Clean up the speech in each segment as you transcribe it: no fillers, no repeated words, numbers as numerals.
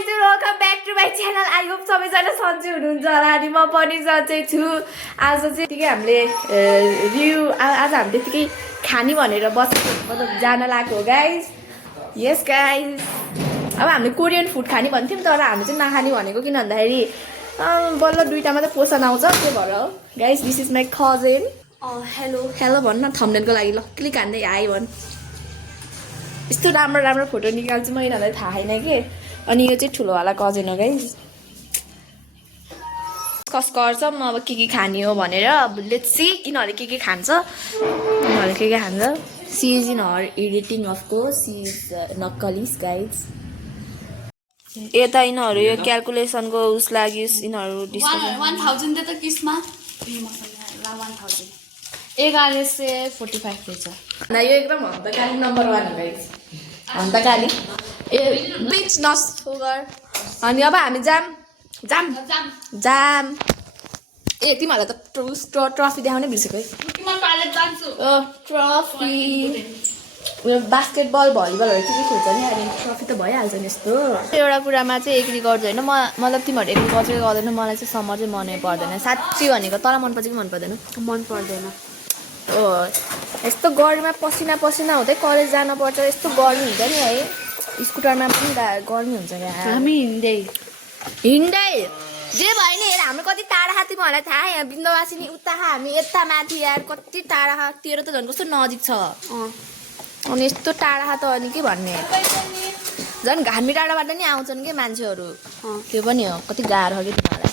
guys and welcome back to my channel. I hope सबैजना सन्चै हुनुहुन्छ होला अनि म पनि सन्चै छु। आज चाहिँ त्यतिकै हामीले आज हामी त्यतिकै खानी भनेर बसेको मतलब जान लाग्यो गाइस। यस गाइस, अब हामीले कोरियन फुड खानी भन्थ्यौं तर हामी चाहिँ नखानी भनेको किन भन्दाखेरि बल्ल दुईटा मात्र पोषण आउँछ त्यो भएर हो। Guys this is my cousin. Hello hello भन्न थम्बनेलको लागि ल क्लिक हान्दै हाई भन्। यस्तो राम्रो राम्रो फोटो निकाल्छु म यिनीहरूलाई थाहा छैन के। अनि यो चाहिँ ठुलोवाला कजन हो गाइस। कस गर्छ म अब के खाने हो भनेर। अब लेट्स सी यिनीहरूले के खान्छ। यिनीहरूले के खान्छ। She is in her editing of course. She is नक्कलिस गाइस। यता यिनीहरू यो क्यालकुलेसनको उस लागि यिनीहरू 1000 दे त किसमा 1000 11 से 45 रहेछ। न यो एकदम हन्तकाली नम्बर 1 हो गाइस। हन्तकाली ए बिच नस सुगर। अनि अब हामी जाम जाम जाम ए तिमीहरूलाई त ट्रफी देखाउनै बिर्सेको है। ट्रफी बास्केटबल भलिबलहरू के खेल्छ नि अनि ट्रफी त भइहाल्छ नि यस्तो। एउटा कुरामा चाहिँ एग्री गर्छु होइन म मतलब तिमीहरू एग्री गर्छ कि गर्दैन मलाई चाहिँ समर चाहिँ मनै पर्दैन साँच्ची भनेको। तर मनपर्छ कि मन पर्दैन? मन पर्दैन। हो यस्तो गर्मीमा पसिना पसिना हुँदै कलेज जानुपर्छ। यस्तो गर्मी हुन्छ नि है। स्कुटरमा पनि गर्मी हुन्छ क्या। हामी हिँड्दै जे भयो नि हेर हाम्रो कति टाढा खा तिमीहरूलाई थाहा यहाँ बिन्दवासिनी उता खा हामी यता माथि यार कति टाढा खा। तेरो त झन् कस्तो नजिक छ। अनि यस्तो टाढा खा त अनि के भन्ने झन् घामी टाढाबाट नि आउँछन् कि मान्छेहरू। त्यो पनि हो कति गाह्रो हो कि तिमीहरूलाई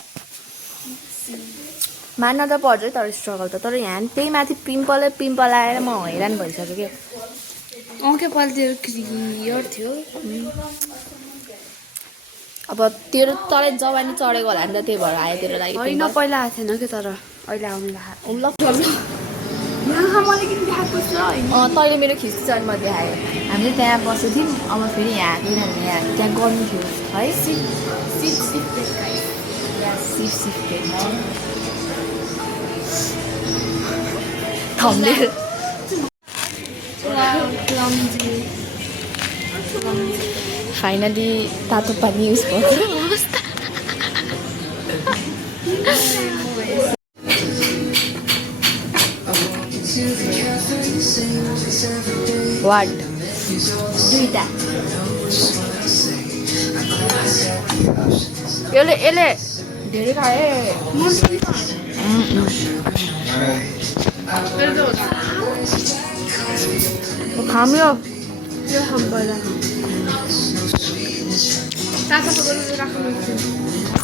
मान्न त पर्छ तर स्ट्रगल त। तर यहाँ त्यही माथि पिम्पल आएर म हैरान भइसक्यो क्या। के पालि त्यो क्लियर थियो। अब तेरो तलै जवानी चढेको होला नि त त्यही भएर आयो तेरो लागि। होइन पहिला आएको थिएन कि तर अहिले आउनु लाग्यो। तैँले मेरो खिच्छु चाहिँ म देखाएँ। हामीले त्यहाँ बसेको थियौँ अब फेरि यहाँ किनभने यहाँ त्यहाँ गर्नु थियो है। सिफ्टेड थम्बनेल फाइनली तातो पानी युज गर्छ। वाट दुईटा यसले धेरै खाए। खाम्रो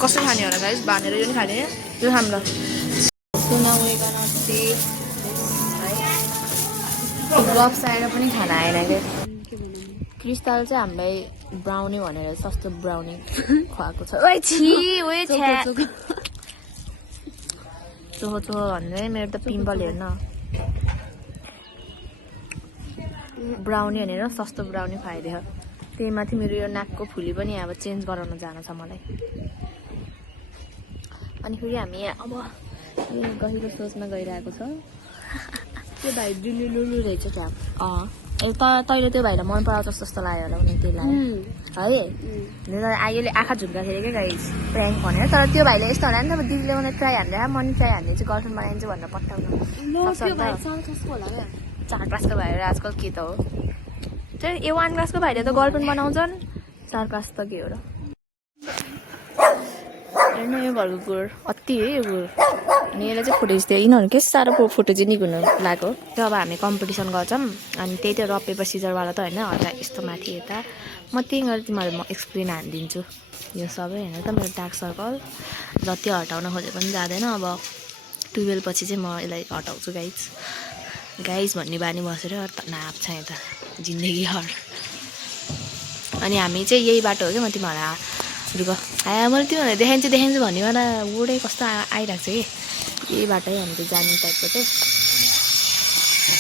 कसो खाने होला गाइस बानेर यो नि खाने यो हाम्रो ग्लोभ्स आएर पनि खाना आएन क्या। क्रिस्टल चाहिँ हामीलाई ब्राउनी भनेर सस्तो ब्राउनी खुवाएको छ। चोहो भन्दै मेरो त पिम्पल हेर्न ब्राउनी भनेर सस्तो ब्राउनी खुवाइदियो। त्यही माथि मेरो यो नाकको फुली पनि अब चेन्ज गराउन जानु छ मलाई। अनि फेरि हामी अब गहिरो सोचमा गइरहेको छ। त्यो भाइ लुलु रहेछ त्यहाँ। तैँले त्यो भाइलाई मन पराउँछ जस्तो लाग्यो होला उनी त्यही लाग्यो है। अहिले आँखा झुम्काखेरि क्या गाइस प्र्याङ्क भनेर। तर त्यो भाइले यस्तो होला नि त दिदीले मलाई ट्राई हान्दै म नि ट्राई हान्ने चाहिँ गर्लफ्रेन्ड बनाइन्छ भनेर पठाउनु 4 क्लासको भएर आजकल के त हो चाहिँ 1 क्लासको भाइले त गर्लफ्रेन्ड बनाउँछन् 4 क्लास त के हो र। हेर्नु यो घरको गुड अति है यो गुड। अनि यसलाई चाहिँ फोटो थियो यिनीहरू के साह्रो फोटोजेनिक हुनु लाग्यो। त्यो अब हामी कम्पिटिसन गर्छौँ अनि त्यही त रक पेपर सिजरवाला त होइन होला यस्तो माथि यता म त्यही गरेर तिमीहरू म एक्सप्लेन हानिदिन्छु। यो सबै होइन त मेरो डार्क सर्कल जति हटाउन खोजे पनि जाँदैन। अब 12 पछि चाहिँ म यसलाई हटाउँछु गाइज भन्ने बानी बसेर नाप्छ यता जिन्दगी हर। अनि हामी चाहिँ यही बाटो हो क्या। म तिमीहरूलाई रुको मैले तिमीहरूलाई देखाइन्छु भन्ने बेला बुढै कस्तो आइरहेको छ कि यही बाटो है हामी चाहिँ जाने टाइपको चाहिँ।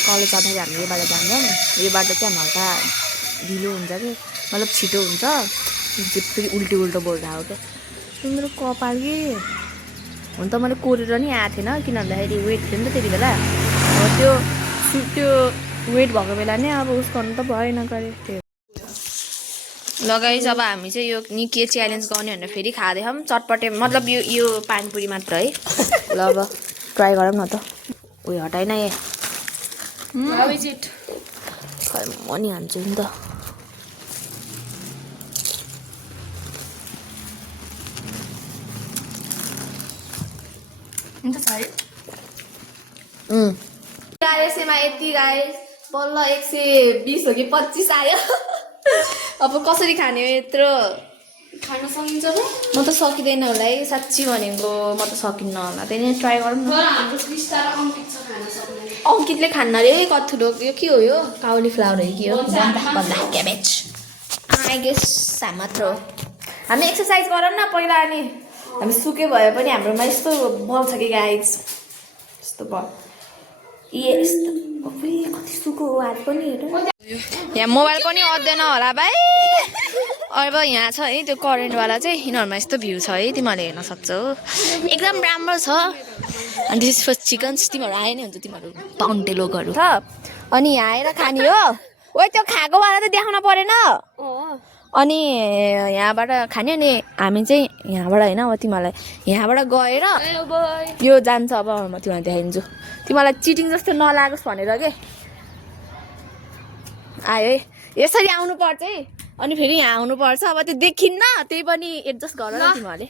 कलेज जाँदाखेरि हामी यो बाटो जान्छौँ। यो बाटो चाहिँ हाम्रो हल्का ढिलो हुन्छ कि मतलब छिटो हुन्छ। फेरि उल्टो बोल्दा हो क्या तिम्रो कपाल कि हुन त मैले कोरेर नि आएको थिएन किन भन्दाखेरि वेट थियो नि त त्यति बेला। त्यो वेट भएको बेला नै अब उस गर्नु त भएन गरे त्यो ल गाइस अब हामी चाहिँ यो नि के च्यालेन्ज गर्ने भनेर फेरि खाँदैछौँ चटपटे मतलब यो पानीपुरी मात्र है ल अब ट्राई गरौँ न त उयो हटाइन ए खै म नि हान्छु नि त गाइसमा यति गाइस बल्ल 120 हो कि 25 आयो अब कसरी खाने हो यत्रो खान सकिन्छ र म त सकिँदैन होला है साँच्ची भनेको म त सकिन्न होला त्यही नै ट्राई गरौँ न हाम्रो क्रिस्टा र अङ्कित छ खान सक्ने अङ्कितले खान्न रे कथुरो यो के हो यो काउली फ्लावर हो कि हो बन्दा क्याबेज आई गेस मात्र हो हामी एक्सर्साइज गरौँ न पहिला अनि हामी सुके भए पनि हाम्रोमा यस्तो बल छ कि गाइज यस्तो बल यस्तो कति सुको हो हात पनि यहाँ मोबाइल पनि अँदैन होला भाइ अब यहाँ छ है त्यो करेन्टवाला चाहिँ यिनीहरूमा यस्तो भ्यू छ है तिमीहरूले हेर्न सक्छौ एकदम राम्रो छ अनि दिस फर चिकन्स तिमीहरू आए नै हुन्छ तिमीहरू पाउन्टे लोगहरू छ अनि यहाँ आएर खाने हो ओ त्यो खाएकोवाला त देखाउन परेन अनि यहाँबाट खाने अनि हामी चाहिँ यहाँबाट होइन अब तिमीहरूलाई यहाँबाट गएर यो जान्छ अब म तिमीलाई देखाइदिन्छु तिमीलाई चिटिङ जस्तो नलागोस् भनेर के आयो है यसरी आउनुपर्छ है अनि फेरि यहाँ आउनुपर्छ अब त्यो देखिन्न त्यही पनि एडजस्ट गर न तिमीहरूले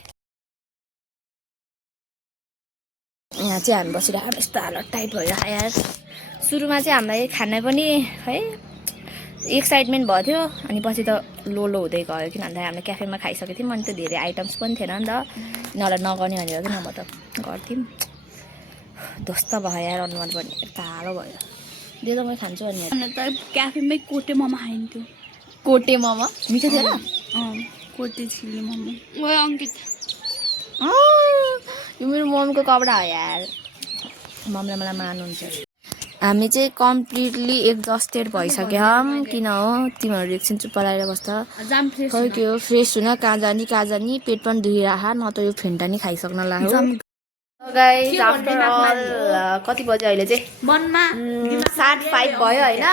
यहाँ चाहिँ हामी बसिरहेको यस्तो हालत टाइट भइरहेको यार सुरुमा चाहिँ हामीलाई खाना पनि है एक्साइटमेन्ट भयो थियो अनि पछि त लो हुँदै गयो किन भन्दा हामीले क्याफेमा खाइसकेको थियौँ अनि त धेरै आइटम्स पनि थिएन नि त यिनीहरूलाई नगर्ने भनेर किन म त गर्थ्यौँ ध्वस्त भयो यार अनुहार पनि टाढो भयो दे त म खान्छु अनि त क्याफेमै कोटे मोमो खाइन्थ्यो कोटे मोमो मिठो थिएन कोटे चिल्ली मोमो ओ अङ्कित यो मेरो मम्मीको कपडा हो यार मम्मीले मलाई मान्नुहुन्छ हामी चाहिँ कम्प्लिटली एक्जस्टेड भइसक्यौँ किन हो तिमीहरू एकछिन चुप्प लगाएर बस्छ खै के हो फ्रेस हुन कहाँ जानी पेट पनि दुखिरह न त यो फेन्टा नि खाइसक्न लाग्यो गाइस आफ्टर अल कति बज्यो अहिले चाहिँ 7:05 भयो होइन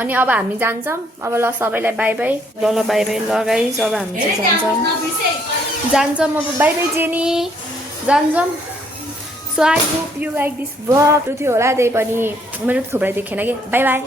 अनि अब हामी जान्छौँ अब ल सबैलाई बाई बाई ल बाई बाई ल गाइस अब हामी चाहिँ जान्छौँ अब बाई बाई जेनी जान्छौँ so I hope you like this blog थियो होला त्यही पनि मेरो थुप्रै देखेन कि बाई बाई